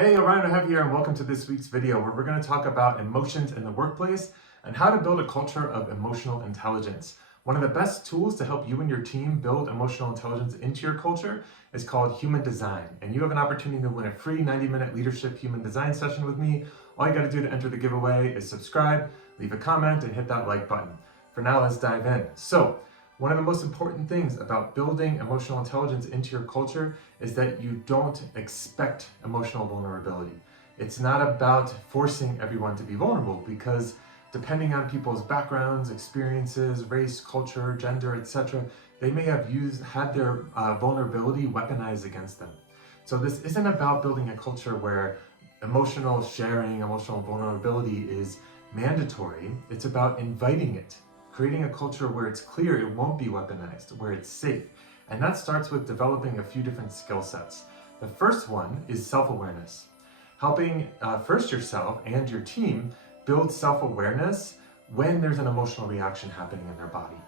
Hey, Orion I have here, and welcome to this week's video where we're going to talk about emotions in the workplace and how to build a culture of emotional intelligence. One of the best tools to help you and your team build emotional intelligence into your culture is called Human Design, and you have an opportunity to win a free 90-minute leadership human design session with me. All you got to do to enter the giveaway is subscribe, leave a comment, and hit that like button. For now, let's dive in. One of the most important things about building emotional intelligence into your culture is that you don't expect emotional vulnerability. It's not about forcing everyone to be vulnerable, because depending on people's backgrounds, experiences, race, culture, gender, etc., they may have had their vulnerability weaponized against them. So this isn't about building a culture where emotional sharing, emotional vulnerability is mandatory. It's about inviting it, creating a culture where it's clear it won't be weaponized, where it's safe. And that starts with developing a few different skill sets. The first one is self-awareness. Helping first yourself and your team build self-awareness when there's an emotional reaction happening in their body,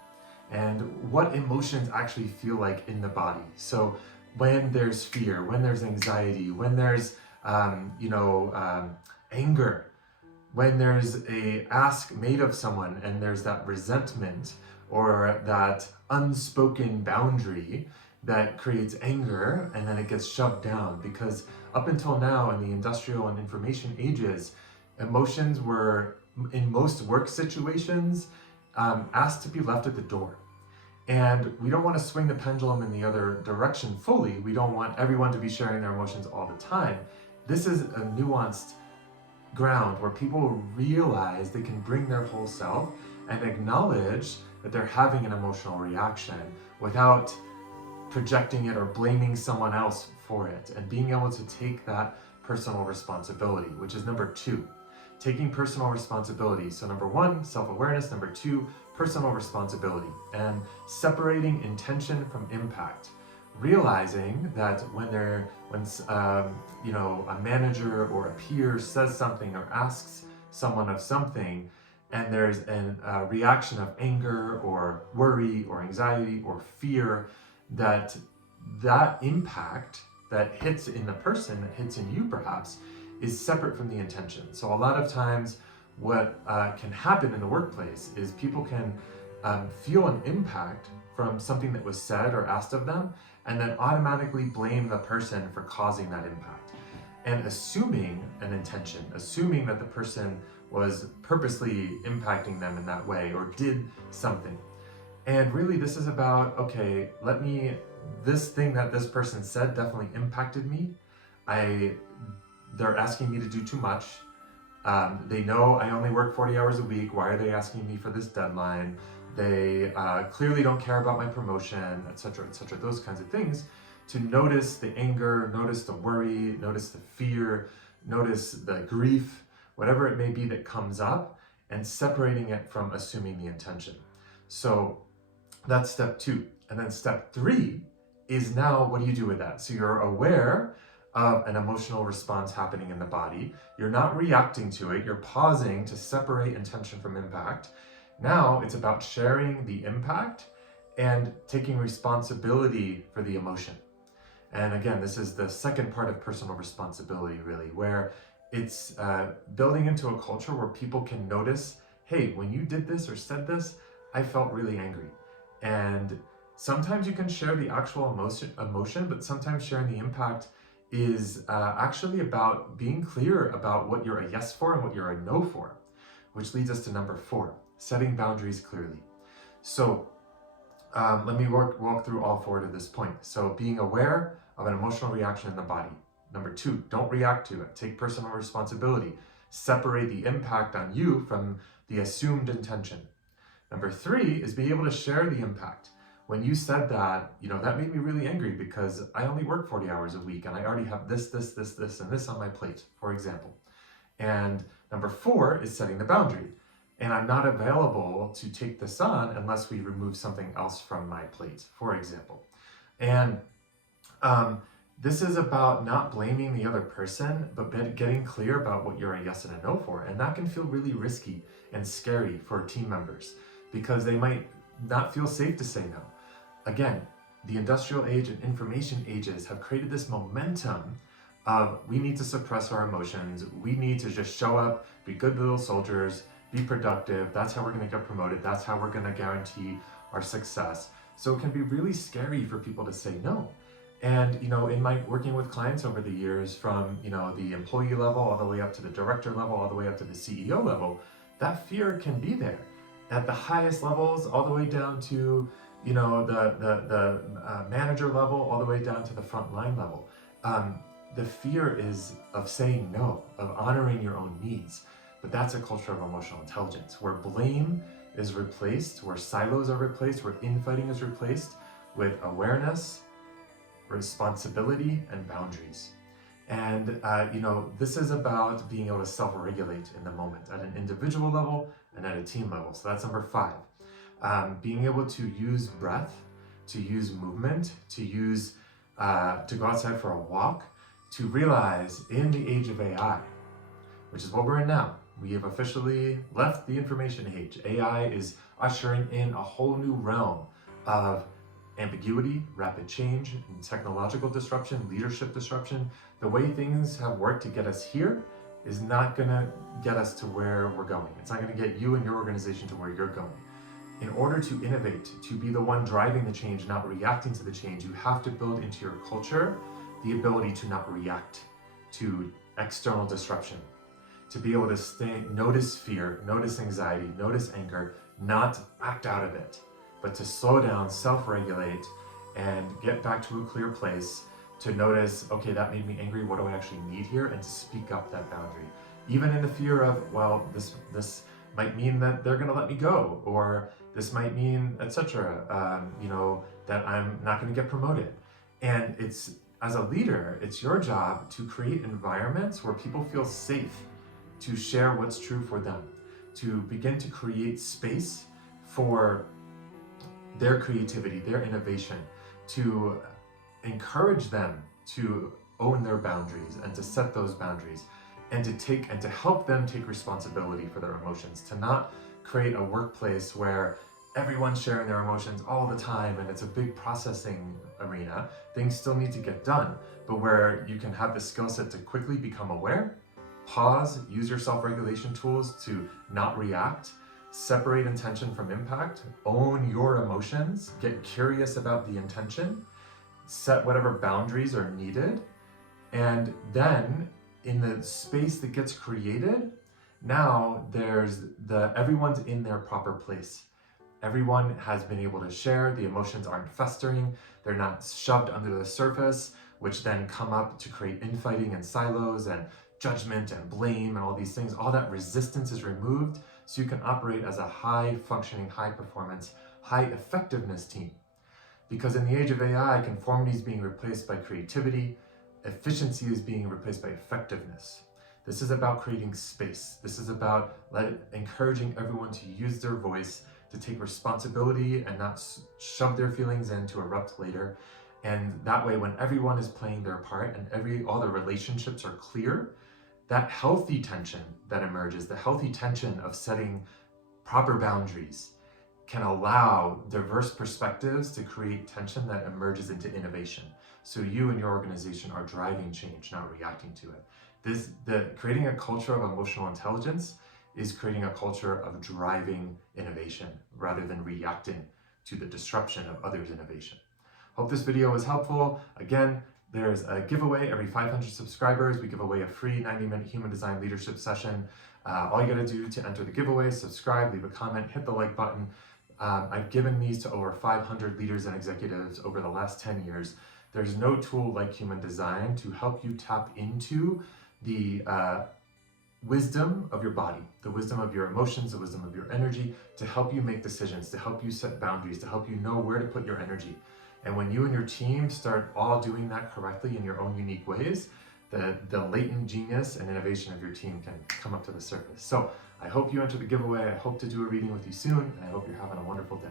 and what emotions actually feel like in the body. So when there's fear, when there's anxiety, when there's anger, when there's a ask made of someone and there's that resentment or that unspoken boundary that creates anger, and then it gets shoved down. Because up until now, in the industrial and information ages, emotions were, in most work situations, asked to be left at the door. And we don't want to swing the pendulum in the other direction fully. We don't want everyone to be sharing their emotions all the time. This is a nuanced ground where people realize they can bring their whole self and acknowledge that they're having an emotional reaction without projecting it or blaming someone else for it, and being able to take that personal responsibility, which is number two, taking personal responsibility. So number one, self-awareness. Number two, personal responsibility, and separating intention from impact. Realizing that when a manager or a peer says something or asks someone of something, and there's a reaction of anger or worry or anxiety or fear, that impact that hits in the person, that hits in you perhaps, is separate from the intention. So a lot of times what can happen in the workplace is people can feel an impact from something that was said or asked of them, and then automatically blame the person for causing that impact, and assuming an intention, assuming that the person was purposely impacting them in that way or did something. And really this is about, okay, this thing that this person said definitely impacted me. They're asking me to do too much. They know I only work 40 hours a week. Why are they asking me for this deadline? They clearly don't care about my promotion, etc., etc., those kinds of things. To notice the anger, notice the worry, notice the fear, notice the grief, whatever it may be that comes up, and separating it from assuming the intention. So that's step two. And then step three is, now what do you do with that? So you're aware of an emotional response happening in the body. You're not reacting to it. You're pausing to separate intention from impact. Now it's about sharing the impact and taking responsibility for the emotion. And again, this is the second part of personal responsibility, really, where it's building into a culture where people can notice, hey, when you did this or said this, I felt really angry. And sometimes you can share the actual emotion, but sometimes sharing the impact is actually about being clear about what you're a yes for and what you're a no for, which leads us to number four, setting boundaries clearly. So let me walk through all four to this point. So being aware of an emotional reaction in the body. Number two, don't react to it. Take personal responsibility. Separate the impact on you from the assumed intention. Number three is be able to share the impact. When you said that, that made me really angry because I only work 40 hours a week and I already have this, and this on my plate, for example. And number four is setting the boundary. And I'm not available to take this on unless we remove something else from my plate, for example. And this is about not blaming the other person, but getting clear about what you're a yes and a no for. And that can feel really risky and scary for team members, because they might not feel safe to say no. Again, the industrial age and information ages have created this momentum we need to suppress our emotions. We need to just show up, be good little soldiers, be productive. That's how we're going to get promoted. That's how we're going to guarantee our success. So it can be really scary for people to say no. And in my working with clients over the years, from the employee level all the way up to the director level, all the way up to the CEO level, that fear can be there at the highest levels, all the way down to the manager level, all the way down to the front line level. The fear is of saying no, of honoring your own needs. But that's a culture of emotional intelligence, where blame is replaced, where silos are replaced, where infighting is replaced with awareness, responsibility, and boundaries. And this is about being able to self-regulate in the moment at an individual level and at a team level. So that's number 5. Being able to use breath, to use movement, to go outside for a walk, to realize in the age of AI, which is what we're in now, we have officially left the information age. AI is ushering in a whole new realm of ambiguity, rapid change, and technological disruption, leadership disruption. The way things have worked to get us here is not going to get us to where we're going. It's not going to get you and your organization to where you're going. In order to innovate, to be the one driving the change, not reacting to the change, you have to build into your culture the ability to not react to external disruption, to be able to notice fear, notice anxiety, notice anger, not act out of it, but to slow down, self-regulate, and get back to a clear place to notice, okay, that made me angry, what do I actually need here? And to speak up that boundary. Even in the fear of, well, this might mean that they're gonna let me go, or this might mean, etc., that I'm not gonna get promoted. And as a leader, it's your job to create environments where people feel safe to share what's true for them, to begin to create space for their creativity, their innovation, to encourage them to own their boundaries and to set those boundaries, and to help them take responsibility for their emotions, to not create a workplace where everyone's sharing their emotions all the time and it's a big processing arena. Things still need to get done, but where you can have the skill set to quickly become aware, pause, use your self-regulation tools to not react, separate intention from impact, own your emotions, get curious about the intention, set whatever boundaries are needed, and then in the space that gets created, now everyone's in their proper place. Everyone has been able to share, the emotions aren't festering, they're not shoved under the surface, which then come up to create infighting and silos and judgment and blame and all these things. All that resistance is removed so you can operate as a high-functioning, high-performance, high-effectiveness team. Because in the age of AI, conformity is being replaced by creativity, efficiency is being replaced by effectiveness. This is about creating space. This is about encouraging everyone to use their voice, to take responsibility and not shove their feelings in to erupt later. And that way, when everyone is playing their part and all the relationships are clear, that healthy tension that emerges, the healthy tension of setting proper boundaries, can allow diverse perspectives to create tension that emerges into innovation. So you and your organization are driving change, not reacting to it. Creating a culture of emotional intelligence is creating a culture of driving innovation rather than reacting to the disruption of others' innovation. Hope this video was helpful. Again, there's a giveaway every 500 subscribers. We give away a free 90-minute human design leadership session. All you gotta do to enter the giveaway is subscribe, leave a comment, hit the like button. I've given these to over 500 leaders and executives over the last 10 years. There's no tool like human design to help you tap into the wisdom of your body, the wisdom of your emotions, the wisdom of your energy, to help you make decisions, to help you set boundaries, to help you know where to put your energy. And when you and your team start all doing that correctly in your own unique ways, the latent genius and innovation of your team can come up to the surface. So I hope you enter the giveaway. I hope to do a reading with you soon, and I hope you're having a wonderful day.